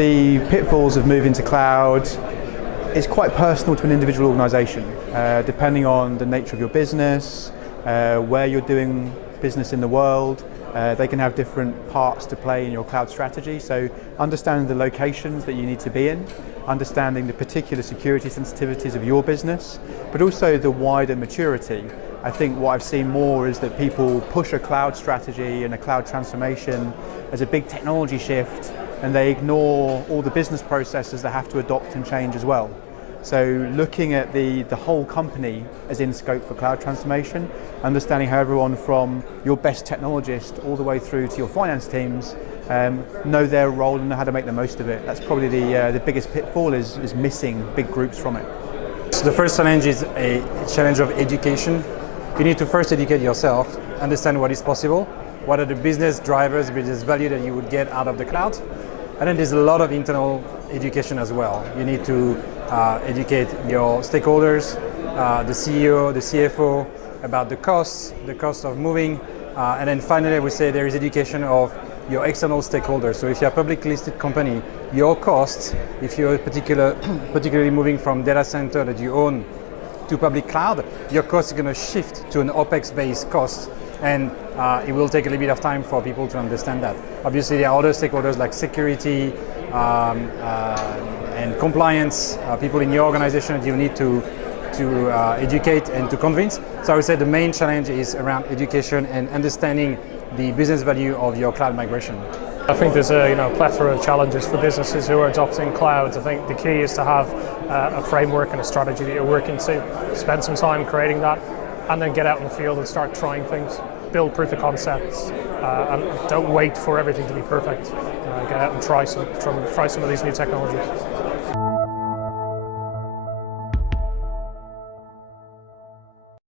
the pitfalls of moving to cloud is quite personal to an individual organization, depending on the nature of your business, where you're doing business in the world. They can have different parts to play in your cloud strategy. So understanding the locations that you need to be in, understanding the particular security sensitivities of your business, but also the wider maturity. I think what I've seen more is that people push a cloud strategy and a cloud transformation as a big technology shift, and they ignore all the business processes they have to adopt and change as well. So looking at the whole company as in scope for cloud transformation, understanding how everyone from your best technologist all the way through to your finance teams know their role and know how to make the most of it. That's probably the biggest pitfall is missing big groups from it. So the first challenge is a challenge of education. You need to first educate yourself, understand what is possible, what are the business drivers, business value that you would get out of the cloud. And then there's a lot of internal education as well. You need to educate your stakeholders, the CEO, the CFO, about the cost of moving. And then finally, I would say there is education of your external stakeholders. So if you're a publicly listed company, your costs, if you're particularly moving from data center that you own to public cloud, your cost is going to shift to an OpEx-based cost. And it will take a little bit of time for people to understand that. Obviously, there are other stakeholders like security and compliance, people in your organization that you need to educate and to convince. So I would say the main challenge is around education and understanding the business value of your cloud migration. I think there's a plethora of challenges for businesses who are adopting clouds. I think the key is to have a framework and a strategy that you're working to. Spend some time creating that, and then get out in the field and start trying things. Build proof of concepts, and don't wait for everything to be perfect. Get out and try some of these new technologies.